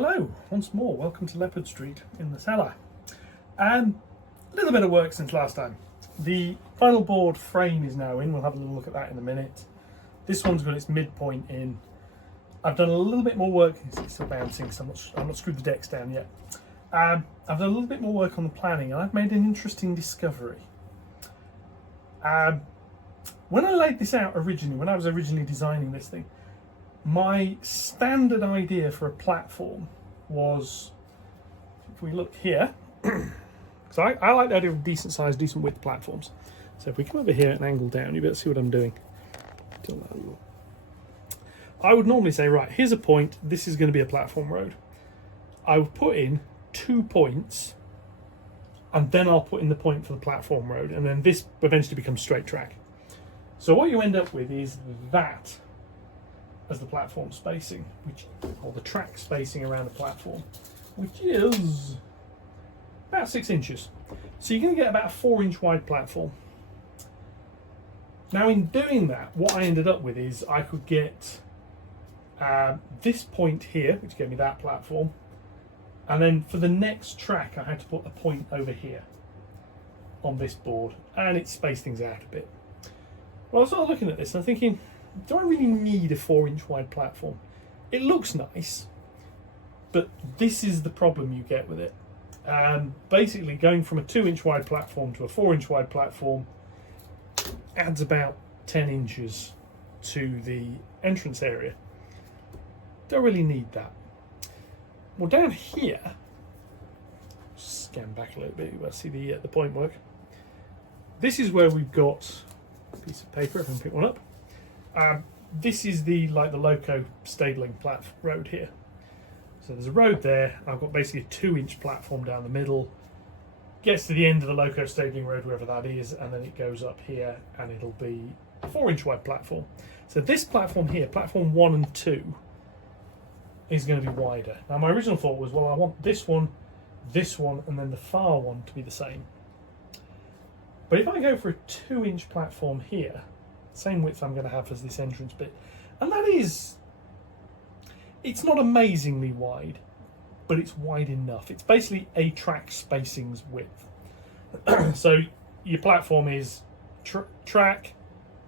Hello, once more, welcome to Leopard Street in the cellar. A little bit of work since last time. The final board frame is now in, we'll have a little look at that in a minute. This one's got its midpoint in. I've done a little bit more work, it's still bouncing so I've not screwed the decks down yet. I've done a little bit more work on the planning and I've made an interesting discovery. When I laid this out originally, when I was originally designing this thing, my standard idea for a platform was, if we look here, so I like the idea of decent size, decent width platforms. So if we come over here and angle down, you better see what I'm doing. I would normally say, right, here's a point, this is going to be a platform road. I would put in 2 points, and then I'll put in the point for the platform road, and then this eventually becomes straight track. So what you end up with is that as the platform spacing, or the track spacing around the platform, which is about 6 inches. So you're going to get about a 4-inch wide platform. Now in doing that, what I ended up with is I could get this point here, which gave me that platform, and then for the next track I had to put a point over here on this board, and it spaced things out a bit. Well, I was sort of looking at this and thinking, do I really need a 4-inch wide platform? It looks nice, but this is the problem you get with it. Basically, going from a 2-inch wide platform to a 4-inch wide platform adds about 10 inches to the entrance area. Don't really need that. Well, down here, scan back a little bit, you'll see the point work. This is where we've got a piece of paper, if I can pick one up. This is the loco stabling road here. So there's a road there. I've got basically a 2-inch platform down the middle. Gets to the end of the loco stabling road, wherever that is, and then it goes up here, and it'll be a 4-inch wide platform. So this platform here, platform 1 and 2, is going to be wider. Now my original thought was, well, I want this one, and then the far one to be the same. But if I go for a 2-inch platform here, same width I'm going to have as this entrance bit, and that is, it's not amazingly wide, but it's wide enough. It's basically a track spacing's width. So your platform is track,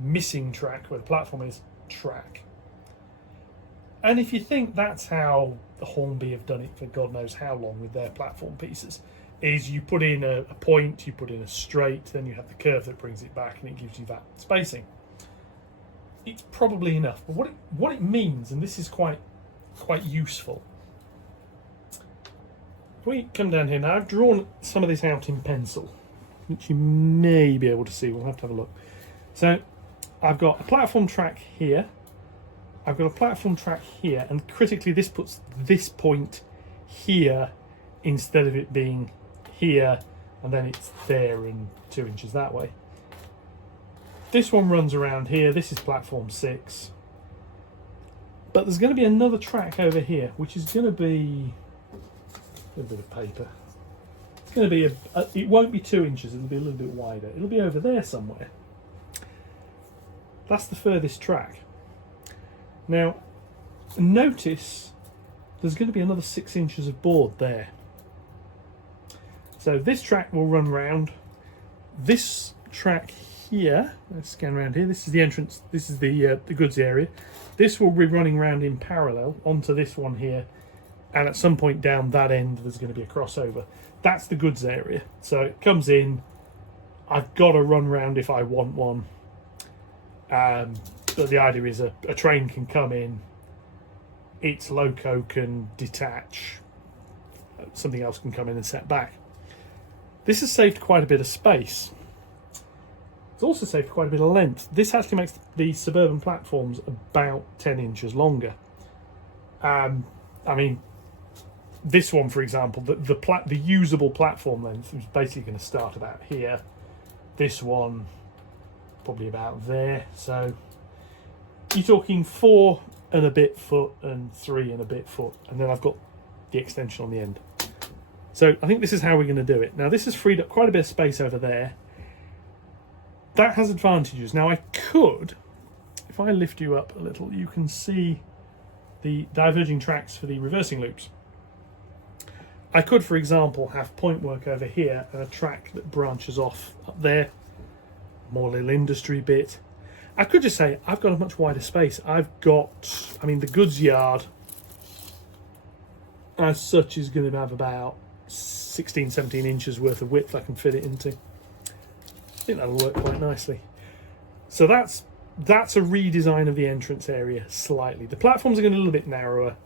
missing track, where the platform is track. And if you think that's how the Hornby have done it for God knows how long with their platform pieces, is you put in a point, you put in a straight, then you have the curve that brings it back and it gives you that spacing. It's probably enough, but what it means, and this is quite useful. If we come down here now, I've drawn some of this out in pencil, which you may be able to see. We'll have to have a look. So I've got a platform track here, I've got a platform track here, and critically this puts this point here instead of it being here, and then it's there and 2 inches that way. This one runs around here. This is platform 6. But there's going to be another track over here, which is going to be a little bit of paper. It's going to be it won't be 2 inches. It'll be a little bit wider. It'll be over there somewhere. That's the furthest track. Now, notice there's going to be another 6 inches of board there. So this track will run round. This track here, let's scan around here, this is the entrance, this is the goods area. This will be running round in parallel onto this one here, and at some point down that end there's going to be a crossover. That's the goods area. So it comes in, I've got to run round if I want one. But the idea is a train can come in, its loco can detach, something else can come in and set back. This has saved quite a bit of space. It's also saved quite a bit of length. This actually makes the suburban platforms about 10 inches longer. I mean, this one, for example, the usable platform length is basically going to start about here. This one, probably about there. So you're talking 4 and a bit foot and 3 and a bit foot, and then I've got the extension on the end. So I think this is how we're going to do it. Now this has freed up quite a bit of space over there. That has advantages. Now I could, if I lift you up a little, you can see the diverging tracks for the reversing loops. I could, for example, have point work over here and a track that branches off up there, more little industry bit. I could just say I've got a much wider space. I've got, I mean, the goods yard as such is going to have about 16, 17 inches worth of width I can fit it into. I think that'll work quite nicely. So that's a redesign of the entrance area slightly. The platforms are going to be a little bit narrower.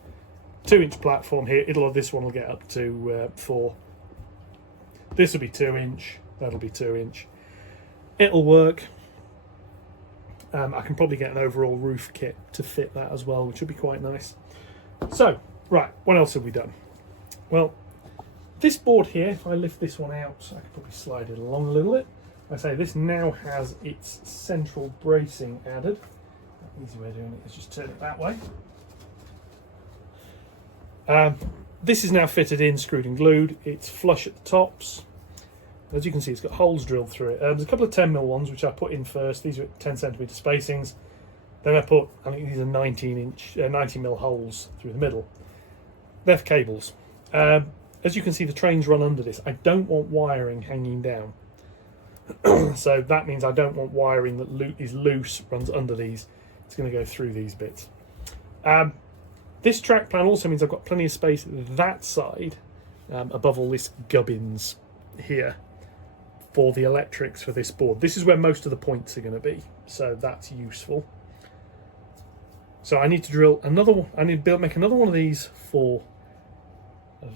2-inch platform here. This one will get up to 4. This will be 2-inch. That'll be 2-inch. It'll work. I can probably get an overall roof kit to fit that as well, which would be quite nice. So, right, what else have we done? Well, this board here, if I lift this one out, I can probably slide it along a little bit. I say this now has its central bracing added. The easy way of doing it is just turn it that way. This is now fitted in, screwed and glued. It's flush at the tops. As you can see, it's got holes drilled through it. There's a couple of 10mm ones which I put in first. These are at 10cm spacings. Then I think these are 90mm holes through the middle. They're for cables. As you can see, the trains run under this. I don't want wiring hanging down. So that means I don't want wiring that is loose, runs under these. It's going to go through these bits. This track plan also means I've got plenty of space that side, above all this gubbins here, for the electrics for this board. This is where most of the points are going to be, so that's useful. So I need to drill another one. I need to make another one of these for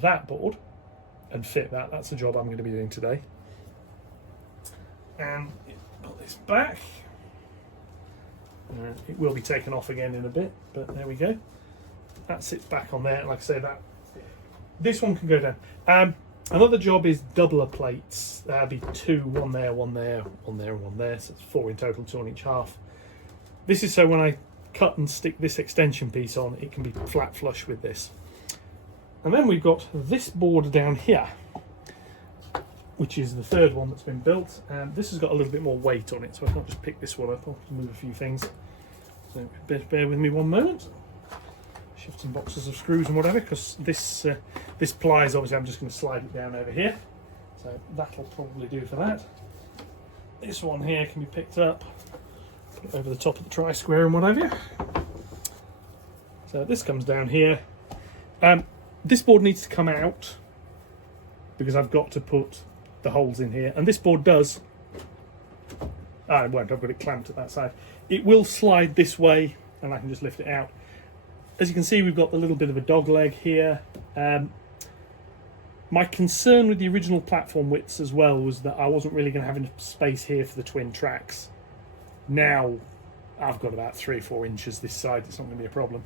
that board and fit that. That's the job I'm going to be doing today. And put this back. It will be taken off again in a bit, but there we go. That sits back on there, and like I say, this one can go down. Another job is doubler plates. There'll be 2, one there, one there, one there, and one there. So it's 4 in total, 2 on each half. This is so when I cut and stick this extension piece on, it can be flat flush with this. And then we've got this board down here, which is the third one that's been built. And this has got a little bit more weight on it, so I can't just pick this one up. I'll have to move a few things. So bear with me one moment. Shift some boxes of screws and whatever, because this plies, obviously I'm just going to slide it down over here, so that'll probably do for that. This one here can be picked up, put it over the top of the tri-square and whatever. So this comes down here. This board needs to come out because I've got to put the holes in here, and this board does. It won't, I've got it clamped at that side. It will slide this way and I can just lift it out. As you can see, we've got a little bit of a dog leg here. My concern with the original platform widths as well was that I wasn't really going to have enough space here for the twin tracks. Now I've got about 3-4 inches this side. It's not going to be a problem.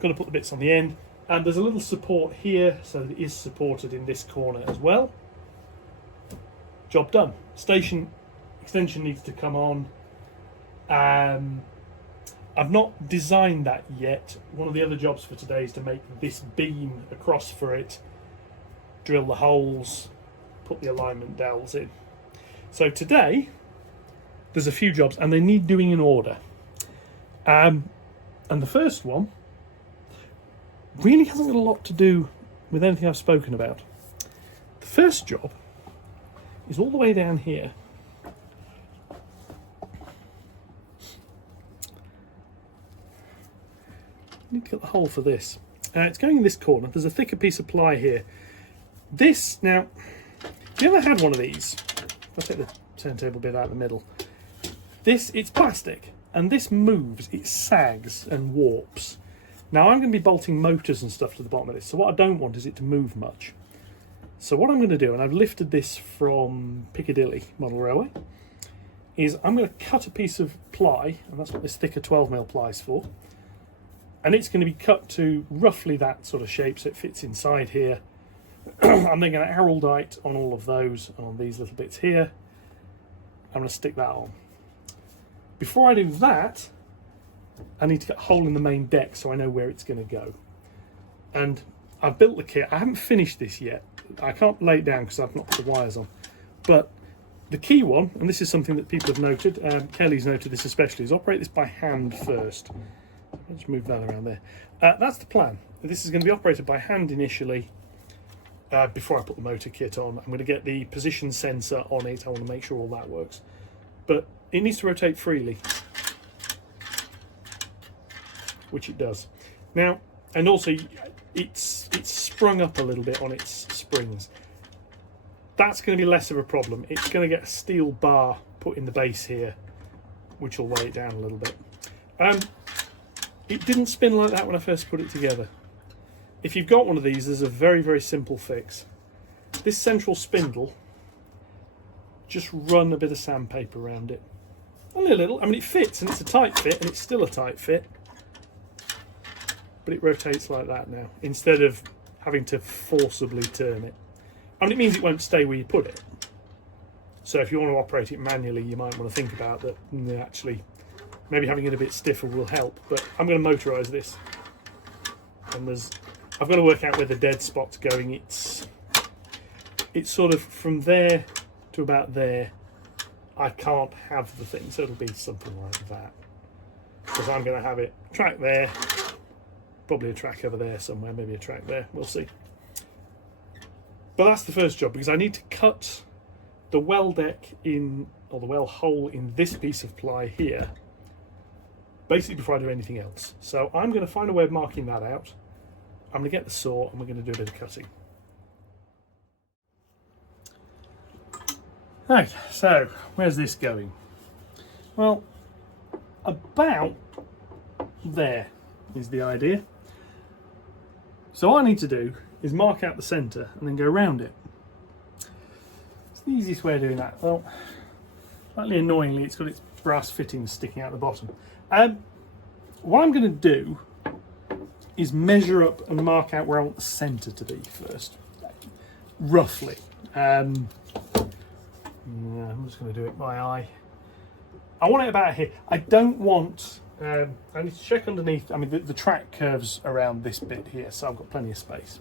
Got to put the bits on the end, and there's a little support here, so that it is supported in this corner as well. Job done. Station extension needs to come on. I've not designed that yet. One of the other jobs for today is to make this beam across for it, drill the holes, put the alignment dowels in. So today, there's a few jobs, and they need doing in order. And the first one really hasn't got a lot to do with anything I've spoken about. The first job is all the way down here. Need to get the hole for this. It's going in this corner. There's a thicker piece of ply here. This, now, if you ever had one of these, I'll take the turntable bit out of the middle. It's plastic, and this moves, it sags and warps. Now I'm going to be bolting motors and stuff to the bottom of this, so what I don't want is it to move much. So what I'm going to do, and I've lifted this from Piccadilly Model Railway, is I'm going to cut a piece of ply, and that's what this thicker 12mm ply is for. And it's going to be cut to roughly that sort of shape, so it fits inside here. I'm then going to araldite on all of those, on these little bits here. I'm going to stick that on. Before I do that, I need to get a hole in the main deck so I know where it's going to go. And I've built the kit. I haven't finished this yet. I can't lay it down because I've not put the wires on. But the key one, and this is something that people have noted, Kelly's noted this especially, is operate this by hand first. Let's move that around there. That's the plan. This is going to be operated by hand initially, before I put the motor kit on. I'm going to get the position sensor on it. I want to make sure all that works. But it needs to rotate freely, which it does. Now, and also it's sprung up a little bit on its springs. That's going to be less of a problem. It's going to get a steel bar put in the base here, which will weigh it down a little bit. It didn't spin like that when I first put it together. If you've got one of these, there's a very, very simple fix. This central spindle, just run a bit of sandpaper around it. Only a little. I mean, it fits, and it's a tight fit, and it's still a tight fit. But it rotates like that now, instead of having to forcibly turn it. I mean, it means it won't stay where you put it. So if you want to operate it manually, you might want to think about that. Actually, maybe having it a bit stiffer will help. But I'm going to motorise this. And I've got to work out where the dead spot's going. It's sort of from there to about there. I can't have the thing, so it'll be something like that. Because I'm going to have it track there, probably a track over there somewhere, maybe a track there, we'll see. But that's the first job, because I need to cut the well deck in, or the well hole in this piece of ply here, basically before I do anything else. So I'm going to find a way of marking that out. I'm going to get the saw and we're going to do a bit of cutting. Right, so where's this going? Well, about there is the idea. So what I need to do is mark out the centre and then go around it. It's the easiest way of doing that. Well, slightly annoyingly, it's got its brass fittings sticking out the bottom. What I'm going to do is measure up and mark out where I want the centre to be first, roughly. I'm just going to do it by eye. I want it about here. I don't want, I need to check underneath. I mean, the track curves around this bit here, so I've got plenty of space.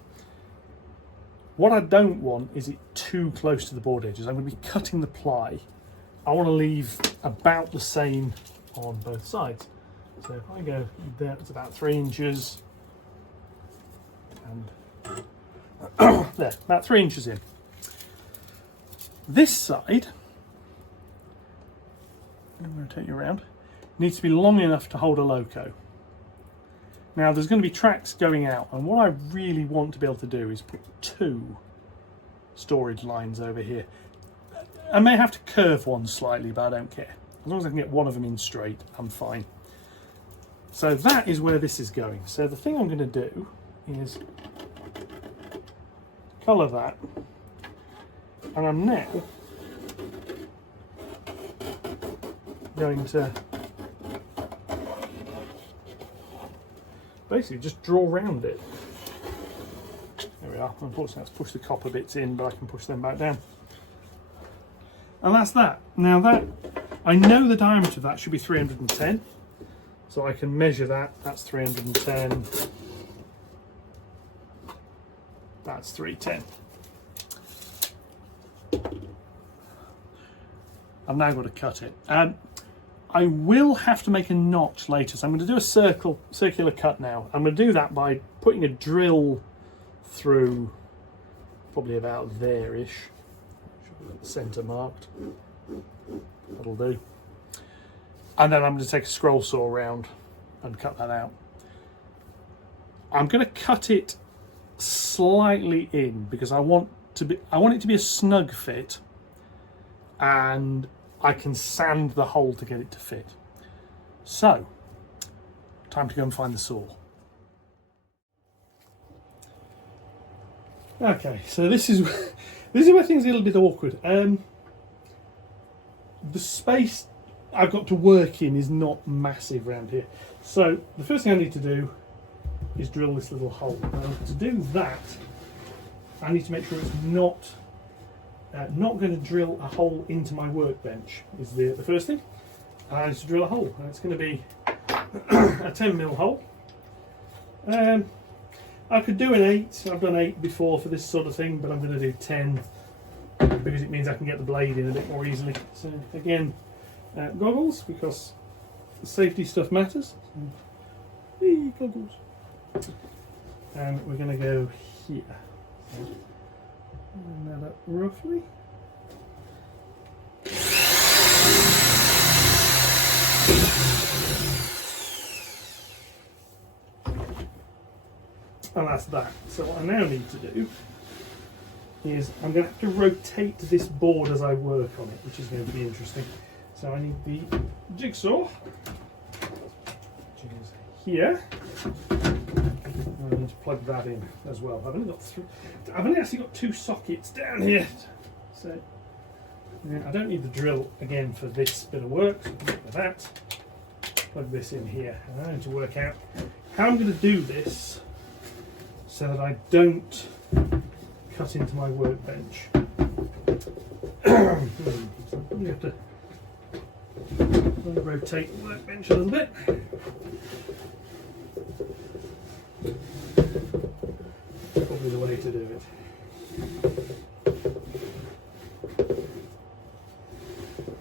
What I don't want is it too close to the board edges. I'm going to be cutting the ply. I want to leave about the same on both sides. So if I go there, it's about 3 inches. And there, about 3 inches in. This side, I'm going to rotate you around, needs to be long enough to hold a loco. Now there's going to be tracks going out, and what I really want to be able to do is put 2 storage lines over here. I may have to curve one slightly, but I don't care. As long as I can get one of them in straight, I'm fine. So that is where this is going. So the thing I'm going to do is colour that, and I'm now going to basically just draw around it. There we are. Unfortunately, I have to push the copper bits in, but I can push them back down. And that's that. Now that, I know the diameter of that should be 310, so I can measure that. That's 310. That's 310. I've now got to cut it. I will have to make a notch later, so I'm going to do a circular cut now. I'm going to do that by putting a drill through probably about there-ish. Should be the centre marked. That'll do. And then I'm going to take a scroll saw around and cut that out. I'm going to cut it slightly in because I want it to be a snug fit, and I can sand the hole to get it to fit. So, time to go and find the saw. Okay, so this is where things are a little bit awkward. The space I've got to work in is not massive around here. So the first thing I need to do is drill this little hole. Now, to do that, I need to make sure it's not going to drill a hole into my workbench is the first thing. I need to drill a hole, and it's going to be a 10mm hole. I could do an 8. I've done 8 before for this sort of thing, but I'm going to do 10 because it means I can get the blade in a bit more easily. So again, goggles, because the safety stuff matters. Goggles. And we're going to go here. So Line that up roughly. And that's that. So what I now need to do is I'm going to have to rotate this board as I work on it, which is going to be interesting. So I need the jigsaw, which is here. And I need to plug that in as well. I've only actually got 2 sockets down here. So I don't need the drill again for this bit of work. So I can get that. Plug this in here. And I need to work out how I'm going to do this so that I don't cut into my workbench. You have to rotate the workbench a little bit. Probably the way to do it.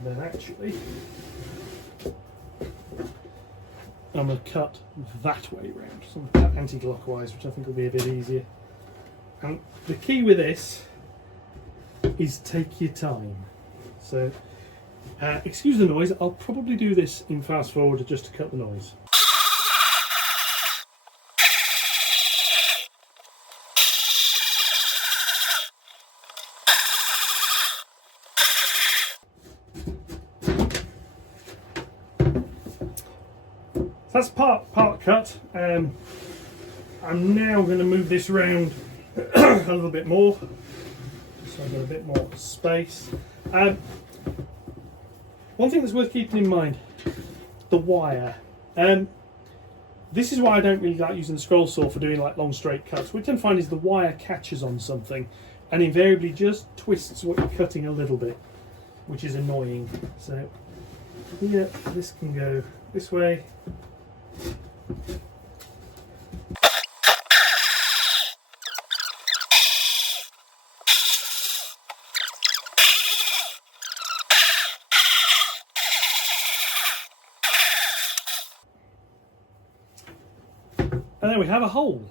Then actually, I'm going to cut that way round. So I'm going to cut anti-clockwise, which I think will be a bit easier. And the key with this is take your time. So, excuse the noise, I'll probably do this in fast forward just to cut the noise. That's part cut. I'm now going to move this around a little bit more, so I've got a bit more space. One thing that's worth keeping in mind, the wire. This is why I don't really like using the scroll saw for doing like long straight cuts. What you can find is the wire catches on something and invariably just twists what you're cutting a little bit, which is annoying. So yeah, this can go this way. And then we have a hole.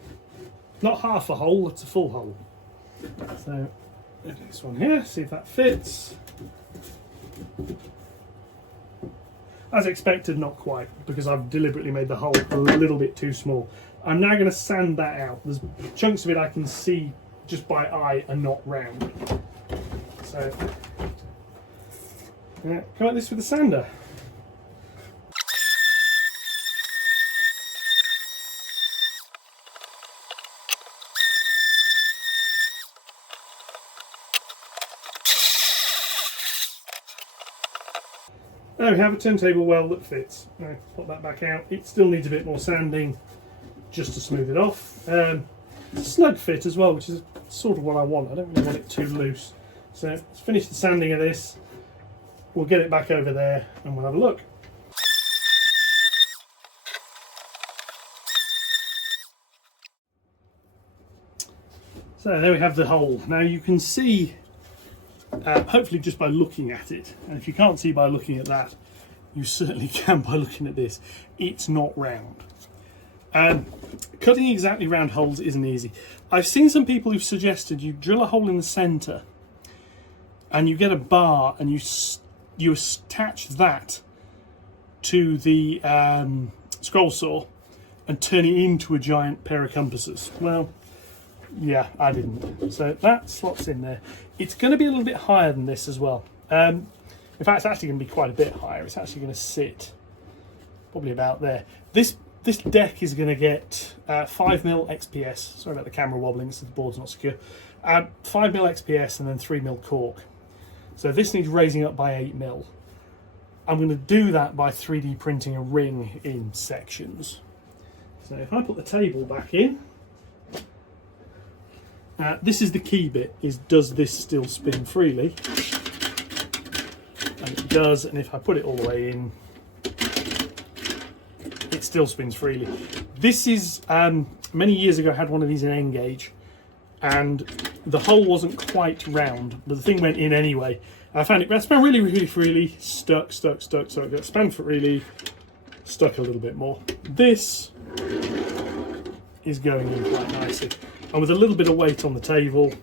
Not half a hole, it's a full hole. So this one here, see if that fits. As expected, not quite, because I've deliberately made the hole a little bit too small. I'm now going to sand that out. There's chunks of it I can see just by eye are not round. So come at this with a sander. There we have a turntable well that fits. Now put that back out. It still needs a bit more sanding just to smooth it off. It's a snug fit as well, which is sort of what I want. I don't really want it too loose. So let's finish the sanding of this. We'll get it back over there and we'll have a look. So there we have the hole. Now you can see, hopefully just by looking at it, and if you can't see by looking at that, you certainly can by looking at this, it's not round. Cutting exactly round holes isn't easy. I've seen some people who've suggested you drill a hole in the centre and you get a bar and you attach that to the scroll saw and turn it into a giant pair of compasses. Well, yeah, I didn't. So that slots in there. It's going to be a little bit higher than this as well. In fact, it's actually going to be quite a bit higher. It's actually going to sit probably about there. This deck is going to get 5mm XPS. Sorry about the camera wobbling, so the board's not secure. 5mm XPS and then 3mm cork. So this needs raising up by 8mm. I'm going to do that by 3D printing a ring in sections. So if I put the table back in, this is the key bit, is does this still spin freely? And it does, and if I put it all the way in, it still spins freely. This is, many years ago I had one of these in N-gauge, and the hole wasn't quite round, but the thing went in anyway. I found it span really, really freely, stuck, it span freely, stuck a little bit more. This is going in quite nicely. And with a little bit of weight on the table,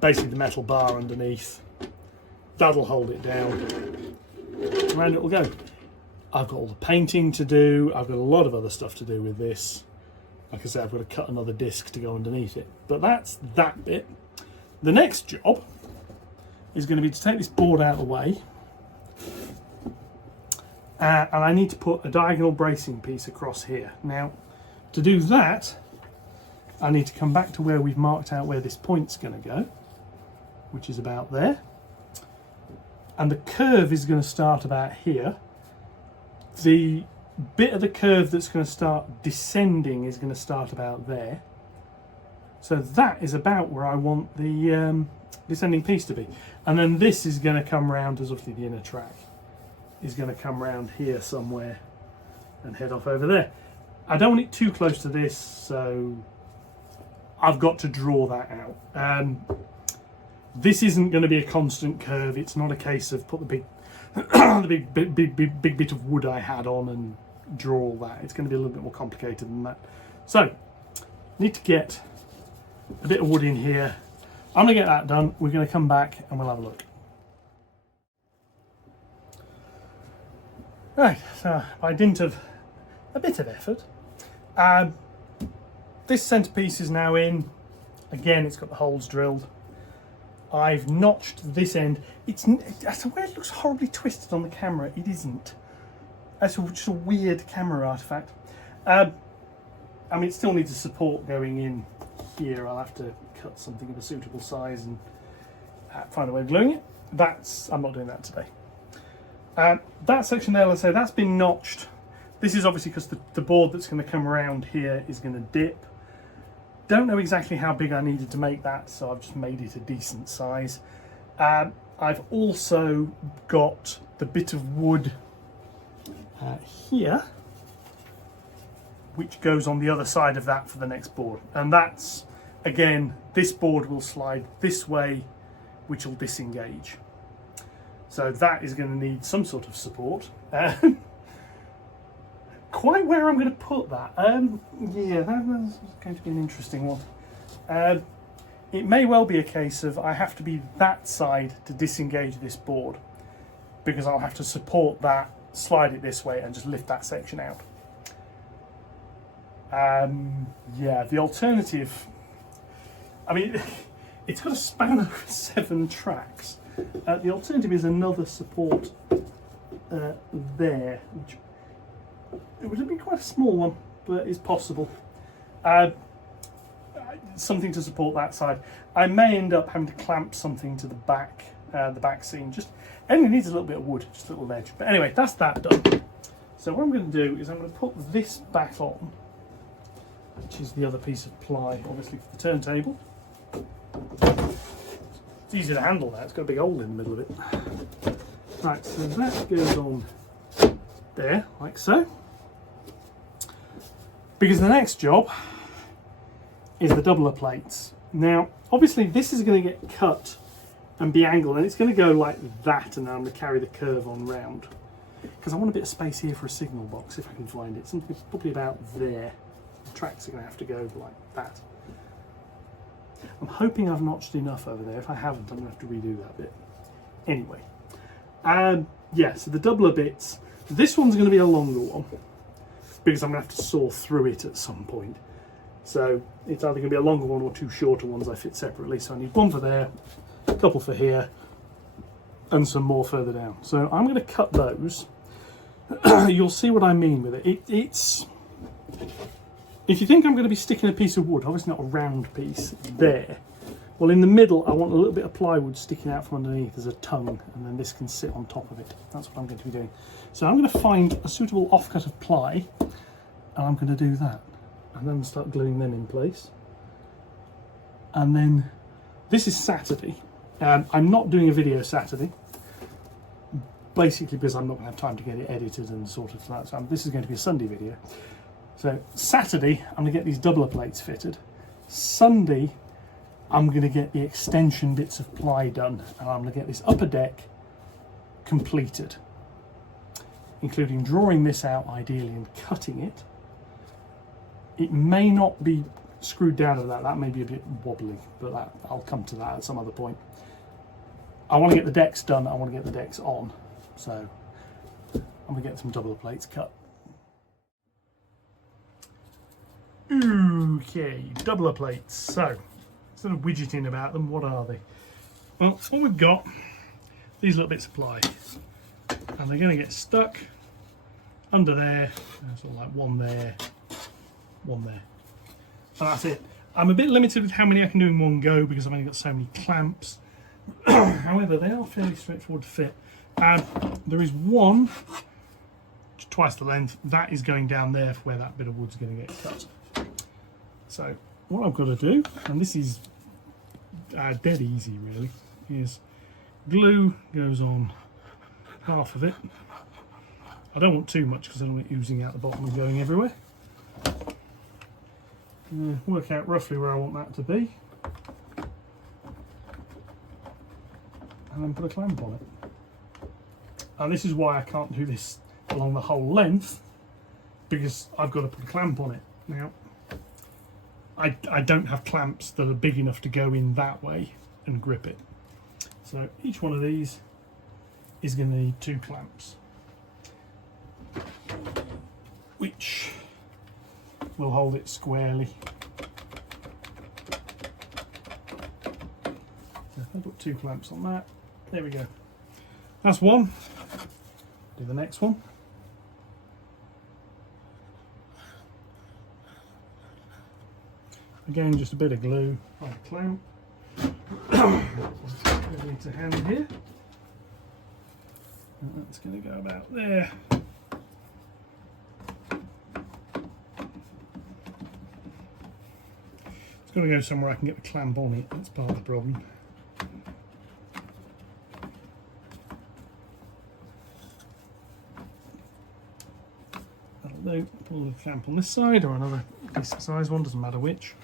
basically the metal bar underneath. That'll hold it down. Around it will go. I've got all the painting to do. I've got a lot of other stuff to do with this. Like I said, I've got to cut another disc to go underneath it. But that's that bit. The next job is going to be to take this board out of the way. And I need to put a diagonal bracing piece across here. Now, to do that, I need to come back to where we've marked out where this point's going to go, which is about there. And the curve is going to start about here. The bit of the curve that's going to start descending is going to start about there. So that is about where I want the descending piece to be. And then this is going to come round, as obviously the inner track is going to come round here somewhere and head off over there. I don't want it too close to this, so I've got to draw that out. This isn't going to be a constant curve. It's not a case of put the big bit of wood I had on and draw all that. It's going to be a little bit more complicated than that. So, need to get a bit of wood in here. I'm going to get that done. We're going to come back and we'll have a look. Right, so by dint of a bit of effort, this centrepiece is now in. Again, it's got the holes drilled. I've notched this end. It's where it looks horribly twisted on the camera. It isn't. That's just a weird camera artifact. I mean, it still needs a support going in here. I'll have to cut something of a suitable size and find a way of gluing it. I'm not doing that today. That section there, let's say, that's been notched. This is obviously because the board that's going to come around here is going to dip. Don't know exactly how big I needed to make that, so I've just made it a decent size. I've also got the bit of wood here, which goes on the other side of that for the next board. And that's, again, this board will slide this way, which will disengage. So that is going to need some sort of support. Quite where I'm going to put that, yeah, that's going to be an interesting one. It may well be a case of I have to be that side to disengage this board, because I'll have to support that, slide it this way and just lift that section out. Yeah, the alternative, I mean, it's got a span of 7 tracks. The alternative is another support there, which it would be quite a small one, but is possible. Something to support that side. I may end up having to clamp something to the back seam. Just only needs a little bit of wood, just a little ledge. But anyway, that's that done. So what I'm going to do is I'm going to put this back on, which is the other piece of ply, obviously for the turntable. It's easy to handle that. It's got a big hole in the middle of it. Right, so that goes on there, like so. Because the next job is the doubler plates. Now, obviously this is going to get cut and be angled, and it's going to go like that, and then I'm going to carry the curve on round. Because I want a bit of space here for a signal box, if I can find it. Something probably about there. The tracks are going to have to go like that. I'm hoping I've notched enough over there. If I haven't, I'm going to have to redo that bit. Anyway, yeah, so the doubler bits. This one's going to be a longer one, because I'm going to have to saw through it at some point. So it's either going to be a longer one or 2 shorter ones I fit separately. So I need one for there, a couple for here, and some more further down. So I'm going to cut those. You'll see what I mean with it. It's if you think I'm going to be sticking a piece of wood, obviously not a round piece, there. Well, in the middle, I want a little bit of plywood sticking out from underneath as a tongue, and then this can sit on top of it. That's what I'm going to be doing. So I'm going to find a suitable offcut of ply, and I'm going to do that. And then start gluing them in place. And then, this is Saturday. I'm not doing a video Saturday, basically because I'm not going to have time to get it edited and sorted for that. So this is going to be a Sunday video. So Saturday, I'm going to get these doubler plates fitted. Sunday, I'm going to get the extension bits of ply done, and I'm going to get this upper deck completed, including drawing this out ideally and cutting it. It may not be screwed down at that. That may be a bit wobbly, but I'll come to that at some other point. I want to get the decks done. I want to get the decks on. So I'm going to get some double plates cut. Okay, double plates. So instead of widgeting about them, what are they? Well, what we've got, these little bits of ply, and they're going to get stuck under there. Sort of like one there, one there. So that's it. I'm a bit limited with how many I can do in one go because I've only got so many clamps. However, they are fairly straightforward to fit. And there is one, twice the length, that is going down there for where that bit of wood's going to get cut. So what I've got to do, and this is dead easy really, is glue goes on half of it. I don't want too much because I don't want it oozing out the bottom and going everywhere. Work out roughly where I want that to be, and then put a clamp on it. And this is why I can't do this along the whole length, because I've got to put a clamp on it. Now, I don't have clamps that are big enough to go in that way and grip it. So each one of these is going to need 2 clamps, which will hold it squarely. So I'll put 2 clamps on that. There we go. That's one. Do the next one. Again, just a bit of glue on a clamp. Ready to hand here. And that's going to go about there. It's got to go somewhere I can get the clamp on it. That's part of the problem. That'll do. Pull the clamp on this side or another decent size one, doesn't matter which.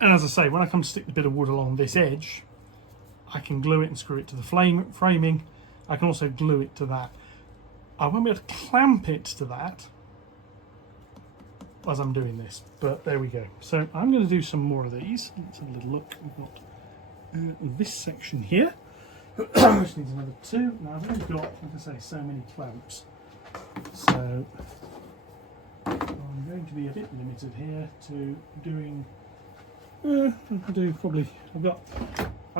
And as I say, when I come to stick the bit of wood along this edge, I can glue it and screw it to the framing. I can also glue it to that. I won't be able to clamp it to that as I'm doing this, but there we go. So I'm going to do some more of these. Let's have a little look. We've got this section here, which needs another 2. Now I've only got, like I say, so many clamps. So I'm going to be a bit limited here to doing. I'm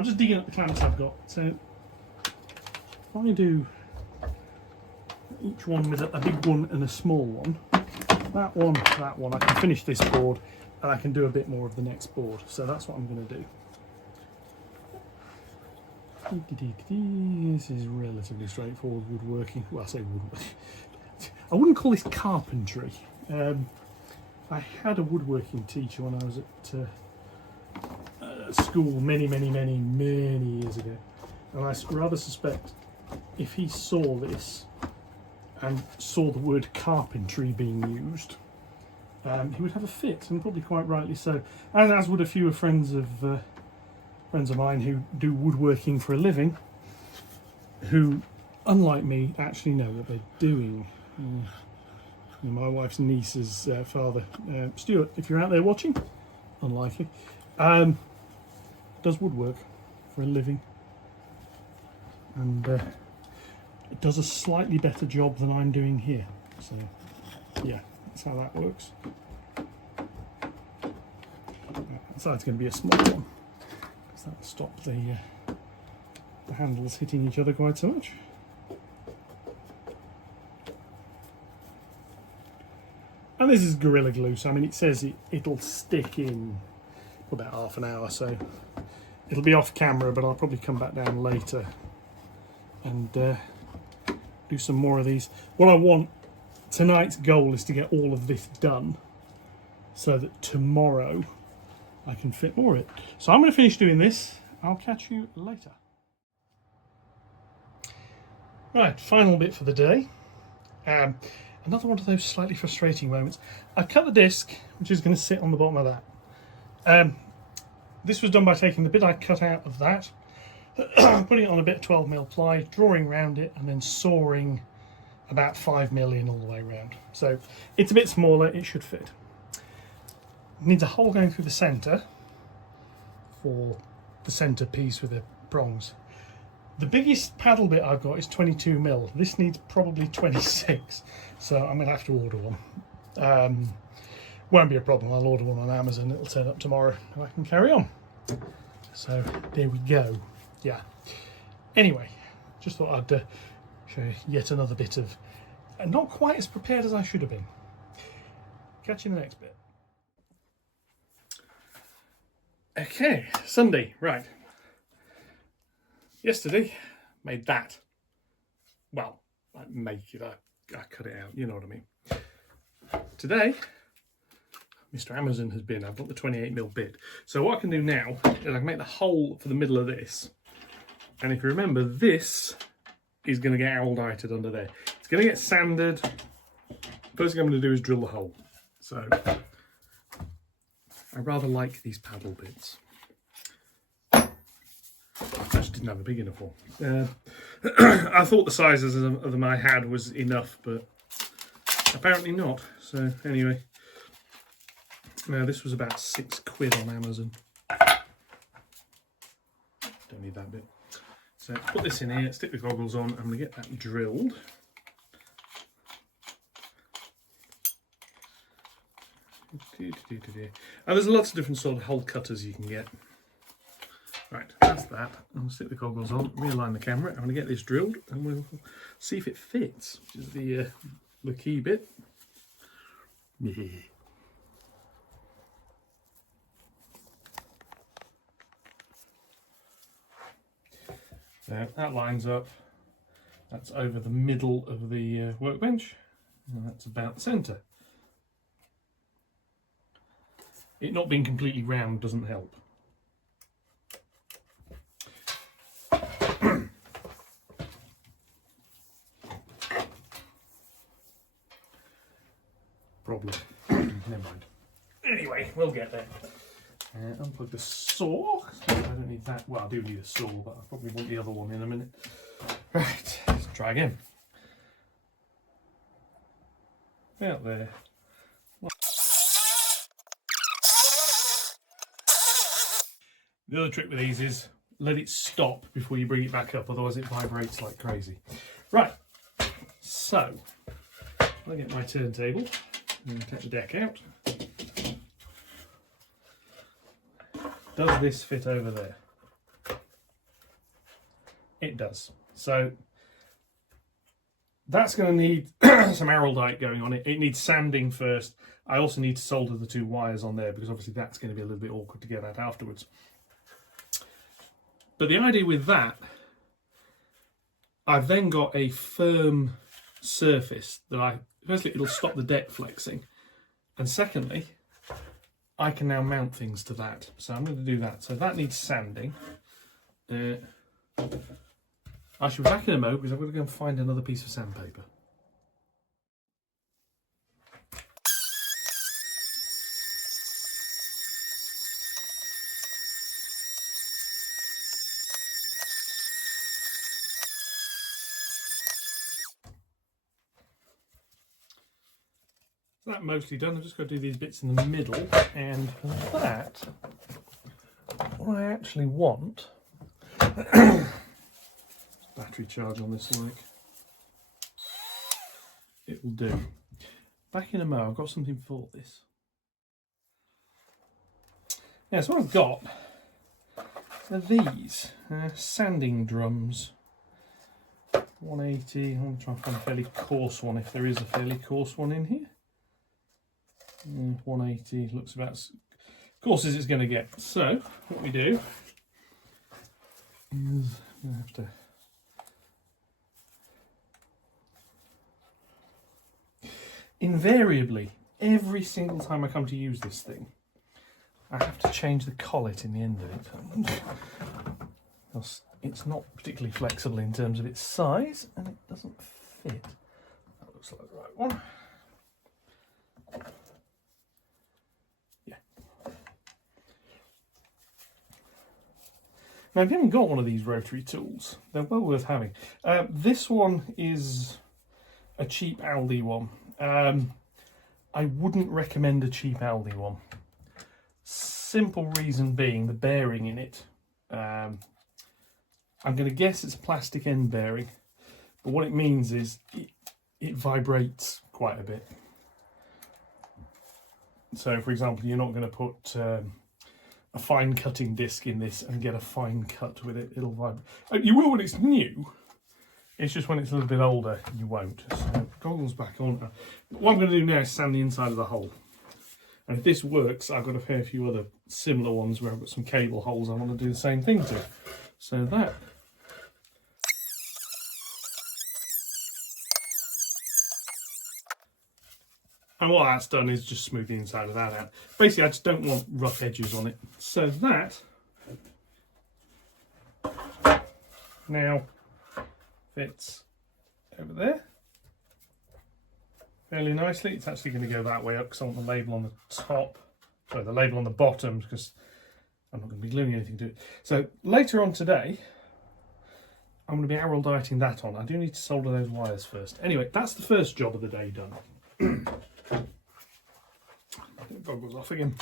just digging up the clamps I've got. So if I do each one with a big one and a small one, that one, I can finish this board and I can do a bit more of the next board. So that's what I'm going to do. This is relatively straightforward woodworking. Well, I say woodworking. I wouldn't call this carpentry. I had a woodworking teacher when I was at school many years ago, and I rather suspect if he saw this and saw the word carpentry being used, he would have a fit, and probably quite rightly so, as would a few friends of mine who do woodworking for a living, who, unlike me, actually know what they're doing. My wife's niece's father, Stuart, if you're out there watching, unlikely, does woodwork for a living, and it does a slightly better job than I'm doing here. So yeah, that's how that works. So it's going to be a small one, because that'll stop the handles hitting each other quite so much. And this is Gorilla Glue, so I mean it says it'll stick in for about half an hour, so it'll be off camera, but I'll probably come back down later and do some more of these. What I want, tonight's goal is to get all of this done so that tomorrow I can fit more of it. So I'm going to finish doing this. I'll catch you later. Right, final bit for the day. Another one of those slightly frustrating moments. I've cut the disc, which is going to sit on the bottom of that. This was done by taking the bit I cut out of that, putting it on a bit of 12mm ply, drawing around it, and then sawing about 5mm in all the way around. So it's a bit smaller, it should fit. It needs a hole going through the centre for the centre piece with the prongs. The biggest paddle bit I've got is 22mm. This needs probably 26, so I'm going to have to order one. Won't be a problem, I'll order one on Amazon, it'll turn up tomorrow and I can carry on. So there we go. Yeah. Anyway, just thought I'd show you yet another bit of not quite as prepared as I should have been. Catch you in the next bit. Okay, Sunday, right. Yesterday, made that. Well, I make it, I cut it out, you know what I mean. Today, Mr. Amazon has been, I've got the 28mm bit. So what I can do now is I can make the hole for the middle of this. And if you remember, this is going to get owled-ited under there. It's going to get sanded. First thing I'm going to do is drill the hole. So I rather like these paddle bits. I just didn't have a big enough one. I thought the sizes of them I had was enough, but apparently not. So anyway, now this was about £6 on Amazon. Don't need that bit. So put this in here, stick the goggles on, I'm going to get that drilled. And there's lots of different sort of hole cutters you can get. Right, that's that. I'll stick the goggles on, realign the camera. I'm going to get this drilled and we'll see if it fits, which is the key bit. Yeah. So that lines up, that's over the middle of the workbench, and that's about the centre. It not being completely round doesn't help. Problem. Never mind. Anyway, we'll get there. Unplug the saw. I don't need that. Well, I do need a saw, but I probably want the other one in a minute. Right, let's try again. Out there. The other trick with these is let it stop before you bring it back up, otherwise it vibrates like crazy. Right, so I'll get my turntable and take the deck out. Does this fit over there? It does. So that's going to need some araldite going on it. It needs sanding first. I also need to solder the two wires on there because obviously that's going to be a little bit awkward to get at afterwards. But the idea with that, I've then got a firm surface that firstly, it'll stop the deck flexing. And secondly, I can now mount things to that. So I'm going to do that. So that needs sanding. I should be back in a moment because I'm going to go and find another piece of sandpaper. That mostly done. I've just got to do these bits in the middle, and for that, what I actually want battery charge on this like it will do. Back in a mo, I've got something for this. Yeah, so what I've got are these sanding drums. 180. I'm going to try and find a fairly coarse one if there is a fairly coarse one in here. 180 looks about as coarse as it's going to get. So what we do is we have to invariably, every single time I come to use this thing, I have to change the collet in the end of it. Because it's not particularly flexible in terms of its size and it doesn't fit. That looks like the right one. Now, if you haven't got one of these rotary tools, they're well worth having. This one is a cheap Aldi one. I wouldn't recommend a cheap Aldi one. Simple reason being the bearing in it. I'm going to guess it's a plastic end bearing, but what it means is it vibrates quite a bit. So, for example, you're not going to put a fine cutting disc in this and get a fine cut with it. It'll vibrate. You will when it's new. It's just when it's a little bit older, you won't. So, goggles back on. What I'm going to do now is sand the inside of the hole. And if this works, I've got a fair few other similar ones where I've got some cable holes I want to do the same thing to. So that. And what that's done is just smooth the inside of that out. Basically, I just don't want rough edges on it. So that now fits over there fairly nicely. It's actually going to go that way up because I want the label on the top, sorry, the label on the bottom, because I'm not going to be gluing anything to it. So later on today, I'm going to be aeroditing that on. I do need to solder those wires first. Anyway, that's the first job of the day done. Goggles off again.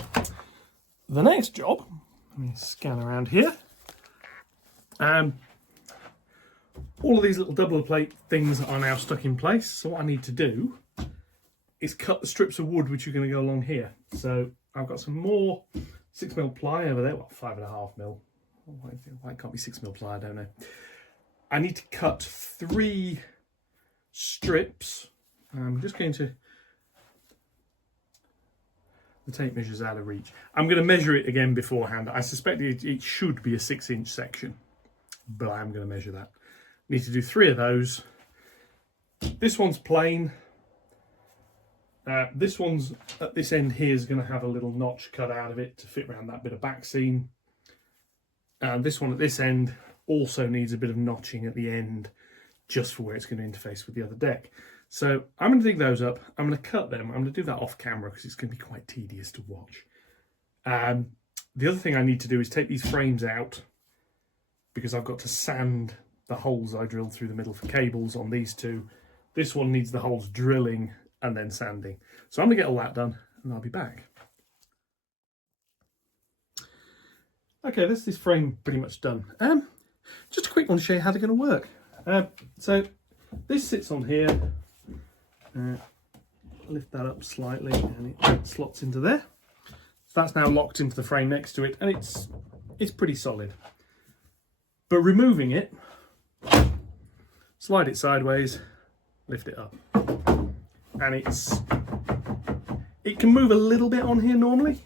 The next job, let me scan around here. All of these little double plate things are now stuck in place. So what I need to do is cut the strips of wood which are going to go along here. So I've got some more 6mm ply over there. Well, 5.5mm. Why it can't be 6mm ply? I don't know. I need to cut 3 strips. I'm just going to. The tape measure's out of reach. I'm going to measure it again beforehand. I suspect it should be a 6-inch section, but I'm going to measure that. Need to do 3 of those. This one's plain. This one's at this end here is going to have a little notch cut out of it to fit around that bit of back seam. This one at this end also needs a bit of notching at the end, just for where it's going to interface with the other deck. So I'm going to dig those up. I'm going to cut them. I'm going to do that off camera because it's going to be quite tedious to watch. The other thing I need to do is take these frames out because I've got to sand the holes I drilled through the middle for cables on these two. This one needs the holes drilling and then sanding. So I'm going to get all that done and I'll be back. Okay, this frame pretty much done. Just a quick one to show you how they're going to work. So this sits on here. Lift that up slightly and it slots into there. So that's now locked into the frame next to it and it's pretty solid. But removing it, slide it sideways, lift it up. And it can move a little bit on here normally,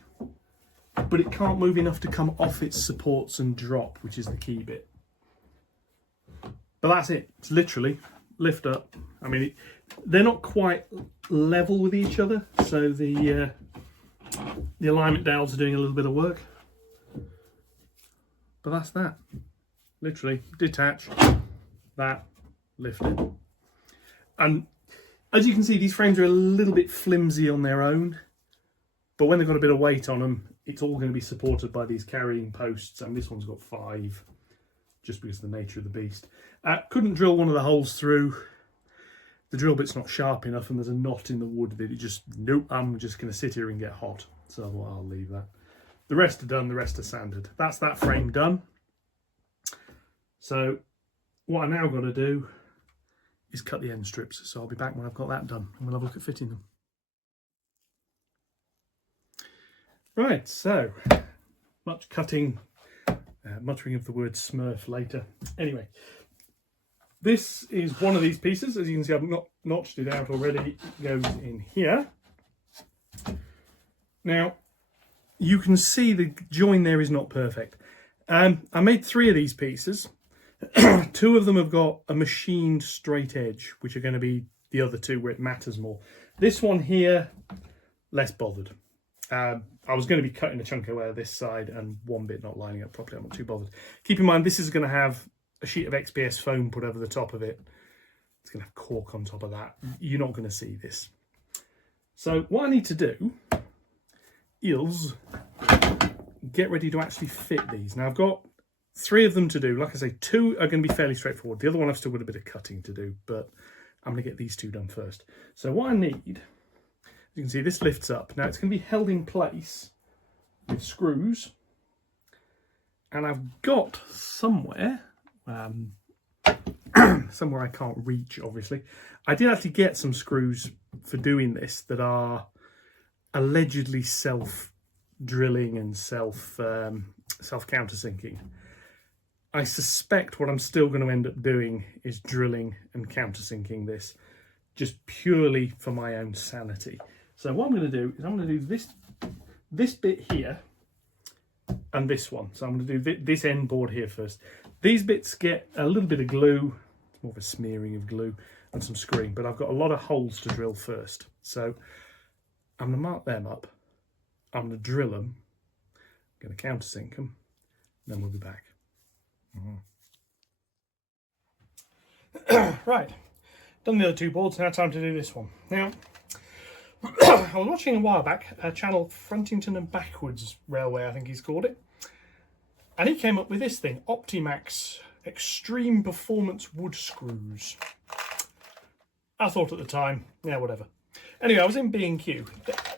but it can't move enough to come off its supports and drop, which is the key bit. But that's it. It's literally lift up. I mean, they're not quite level with each other, so the alignment dowels are doing a little bit of work. But that's that. Literally detach that, lift it. And as you can see, these frames are a little bit flimsy on their own, but when they've got a bit of weight on them, it's all going to be supported by these carrying posts, and this one's got 5, just because of the nature of the beast. Couldn't drill one of the holes through. The drill bit's not sharp enough, and there's a knot in the wood that it just, nope, I'm just going to sit here and get hot. So I'll leave that. The rest are done, the rest are sanded. That's that frame done. So what I now got to do is cut the end strips. So I'll be back when I've got that done, and we'll have a look at fitting them. Right, so much cutting, muttering of the word smurf later. Anyway, this is one of these pieces. As you can see, I've not notched it out already. It goes in here. Now, you can see the join there is not perfect. I made 3 of these pieces. 2 of them have got a machined straight edge, which are going to be the other 2 where it matters more. This one here, less bothered. I was going to be cutting a chunk away this side and one bit not lining up properly. I'm not too bothered. Keep in mind, this is going to have a sheet of XPS foam put over the top of it. It's going to have cork on top of that. You're not going to see this. So what I need to do is get ready to actually fit these. Now I've got 3 of them to do. Like I say, 2 are going to be fairly straightforward. The other one I've still got a bit of cutting to do, but I'm going to get these 2 done first. So what I need, you can see this lifts up. Now it's going to be held in place with screws. And I've got somewhere, somewhere I can't reach, obviously. I did actually get some screws for doing this that are allegedly self-drilling and self-countersinking. I suspect what I'm still going to end up doing is drilling and countersinking this, just purely for my own sanity. So what I'm going to do is I'm going to do this bit here and this one. So I'm going to do this end board here first. These bits get a little bit of glue, it's more of a smearing of glue and some screwing, but I've got a lot of holes to drill first. So I'm going to mark them up, I'm going to drill them, I'm going to countersink them, then we'll be back. Right, done the other 2 boards, now time to do this one. Now, I was watching a while back a channel, Frontington and Backwards Railway, I think he's called it, and he came up with this thing, Optimax Extreme Performance Wood Screws. I thought at the time, yeah, whatever. Anyway, I was in B&Q,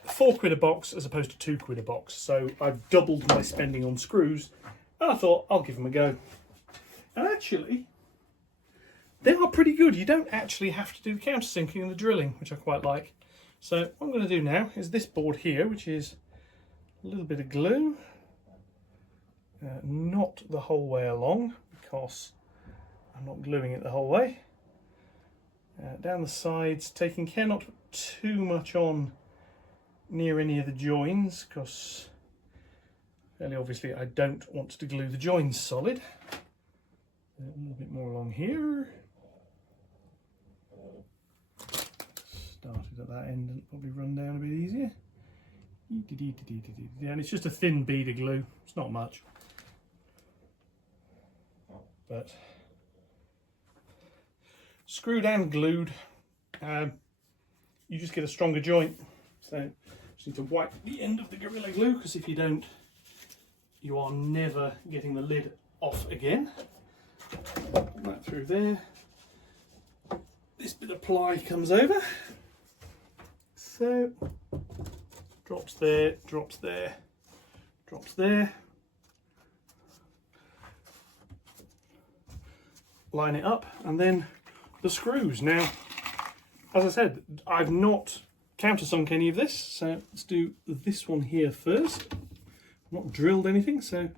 £4 a box as opposed to £2 a box, so I've doubled my spending on screws, and I thought I'll give them a go. And actually, they are pretty good. You don't actually have to do the countersinking and the drilling, which I quite like. So what I'm going to do now is this board here, which is a little bit of glue, not the whole way along because I'm not gluing it the whole way. Down the sides, taking care not to put too much on near any of the joins because fairly obviously I don't want to glue the joins solid. A little bit more along here. Started at that end and probably run down a bit easier. Yeah, and it's just a thin bead of glue, it's not much. But screwed and glued, you just get a stronger joint. So just need to wipe the end of the Gorilla Glue because if you don't, you are never getting the lid off again. That through there. This bit of ply comes over. So drops there, drops there, drops there. Line it up and then the screws. Now, as I said, I've not countersunk any of this, so let's do this one here first. I've not drilled anything, so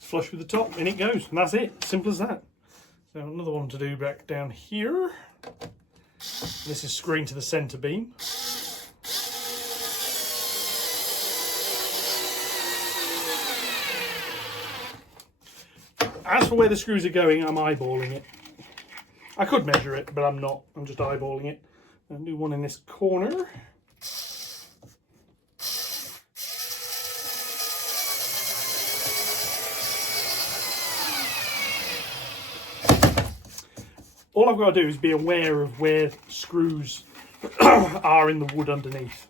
flush with the top, in it goes, and that's it, simple as that. So another one to do back down here. This is screwing to the centre beam. As for where the screws are going, I'm eyeballing it. I could measure it, but I'm not, I'm just eyeballing it. I'll do one in this corner. All I've got to do is be aware of where screws are in the wood underneath.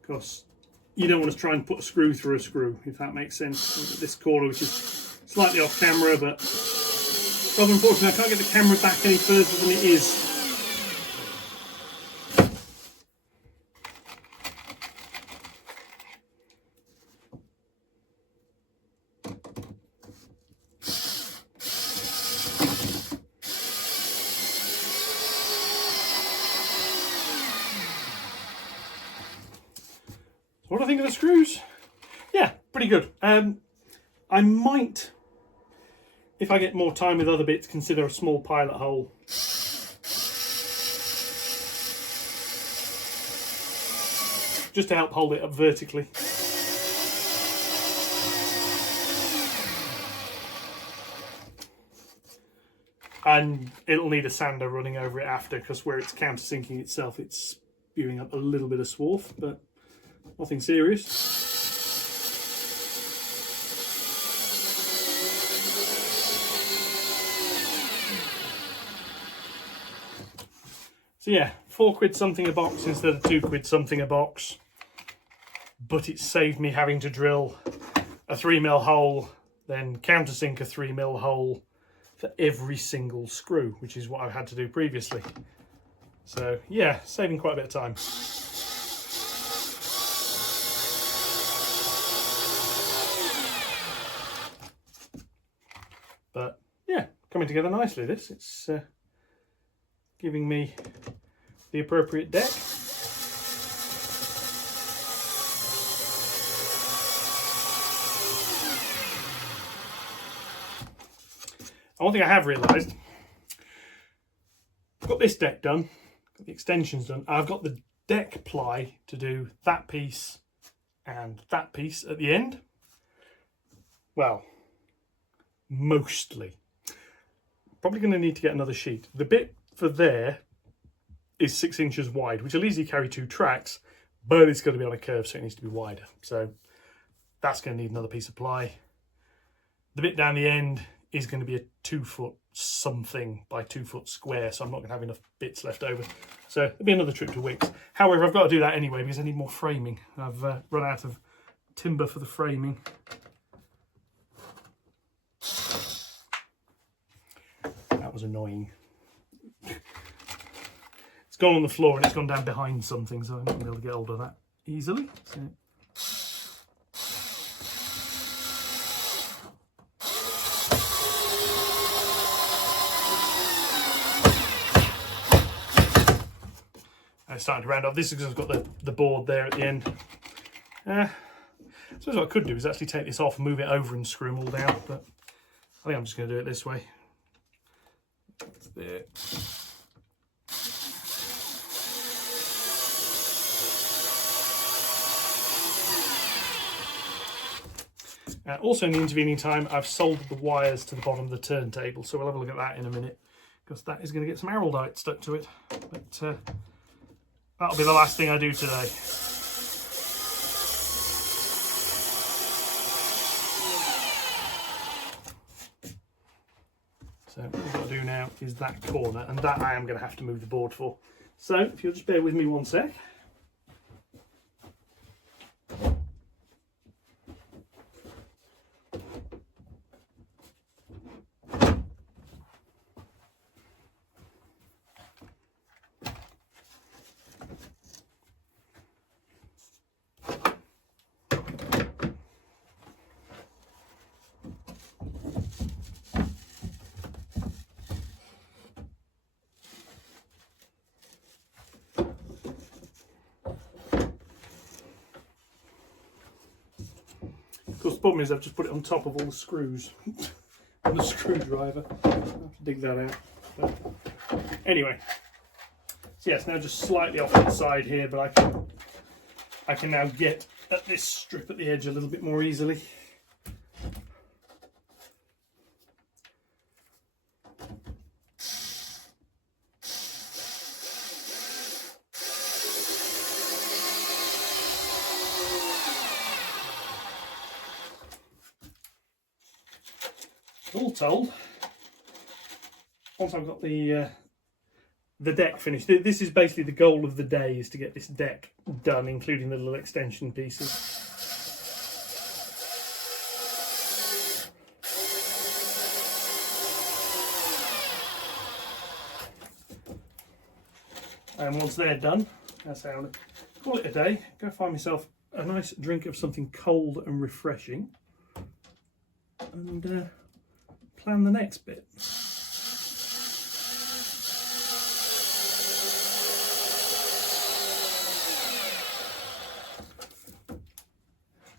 Because you don't want to try and put a screw through a screw, if that makes sense. This corner, which is slightly off camera, but rather unfortunately I can't get the camera back any further than it is. What do I think of the screws? Yeah, pretty good. I might, if I get more time with other bits, consider a small pilot hole. Just to help hold it up vertically. And it'll need a sander running over it after, because where it's countersinking itself, it's spewing up a little bit of swarf, but nothing serious. So yeah, £4 something a box instead of £2 something a box. But it saved me having to drill a 3mm hole, then countersink a 3mm hole for every single screw, which is what I've had to do previously. So yeah, saving quite a bit of time. But yeah, coming together nicely this. It's giving me the appropriate deck. And one thing I have realised, I've got this deck done, got the extensions done, I've got the deck ply to do that piece and that piece at the end. Well, mostly. Probably going to need to get another sheet. The bit for there is 6 inches wide, which will easily carry 2 tracks, but it's got to be on a curve, so it needs to be wider. So that's going to need another piece of ply. The bit down the end is going to be a 2 foot something by 2 foot square, so I'm not going to have enough bits left over. So there'll be another trip to Wickes. However, I've got to do that anyway because I need more framing. I've run out of timber for the framing. That was annoying. It's gone on the floor and it's gone down behind something, so I'm not going to be able to get hold of that easily. So. It's starting to round off. This is because I've got the board there at the end. I suppose what I could do is actually take this off and move it over and screw them all down, but I think I'm just going to do it this way. There. Also in the intervening time, I've soldered the wires to the bottom of the turntable, so we'll have a look at that in a minute, because that is going to get some araldite stuck to it. But that'll be the last thing I do today. So what we've got to do now is that corner, and that I am going to have to move the board for. So if you'll just bear with me one sec. Of course, the problem is I've just put it on top of all the screws on the screwdriver. I'll have to dig that out. But anyway, so yes, now just slightly off to the side here, but I can now get at this strip at the edge a little bit more easily. All told, once I've got the deck finished, this is basically the goal of the day, is to get this deck done, including the little extension pieces. And once they're done, that's how I'm going to call it a day. Go find myself a nice drink of something cold and refreshing, and plan the next bit.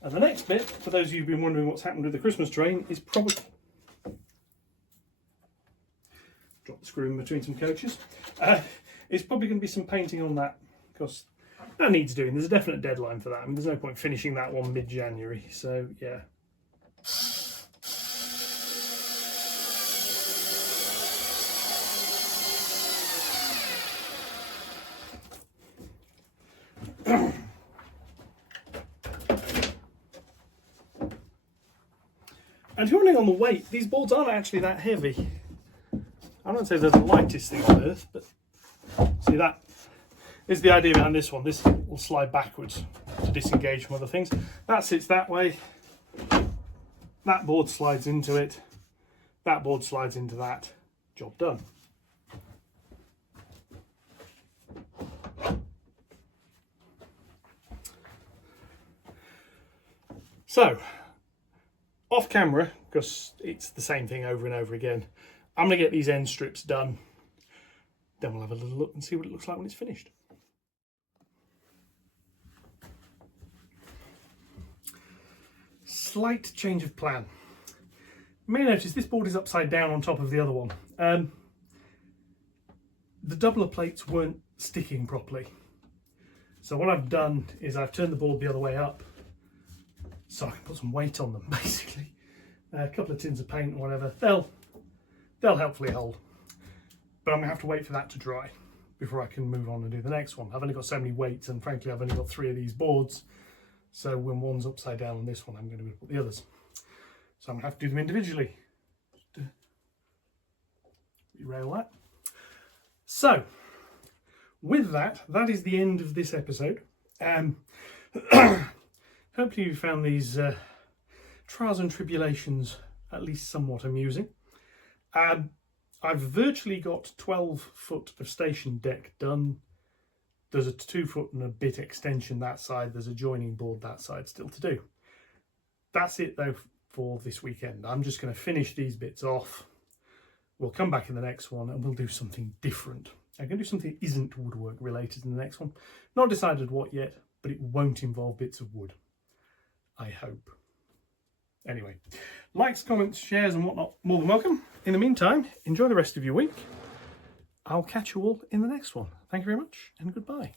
And the next bit, for those of you who've been wondering what's happened with the Christmas train, is probably... Drop the screw in between some coaches. It's probably going to be some painting on that, because that needs doing. There's a definite deadline for that. I mean, there's no point finishing that one mid-January, so yeah. And if you're wondering on the weight, these boards aren't actually that heavy. I don't say they're the lightest thing on earth, but See that? Is the idea behind this one. This will slide backwards to disengage from other things. That sits that way. That board slides into it. That board slides into that. Job done. So, off camera, because it's the same thing over and over again, I'm going to get these end strips done. Then we'll have a little look and see what it looks like when it's finished. Slight change of plan. You may notice this board is upside down on top of the other one. The doubler plates weren't sticking properly. So what I've done is I've turned the board the other way up so I can put some weight on them, basically. A couple of tins of paint or whatever. They'll helpfully hold. But I'm going to have to wait for that to dry before I can move on and do the next one. I've only got so many weights, and frankly I've only got 3 of these boards. So when one's upside down on this one, I'm going to put the others. So I'm going to have to do them individually. Just derail that. So, with that, that is the end of this episode. Hopefully you found these trials and tribulations at least somewhat amusing. I've virtually got 12 foot of station deck done. There's a 2 foot and a bit extension that side. There's a joining board that side still to do. That's it though for this weekend. I'm just going to finish these bits off. We'll come back in the next one and we'll do something different. I'm going to do something that isn't woodwork related in the next one. Not decided what yet, but it won't involve bits of wood. I hope. Anyway, likes, comments, shares and whatnot, more than welcome. In the meantime, enjoy the rest of your week. I'll catch you all in the next one. Thank you very much and goodbye.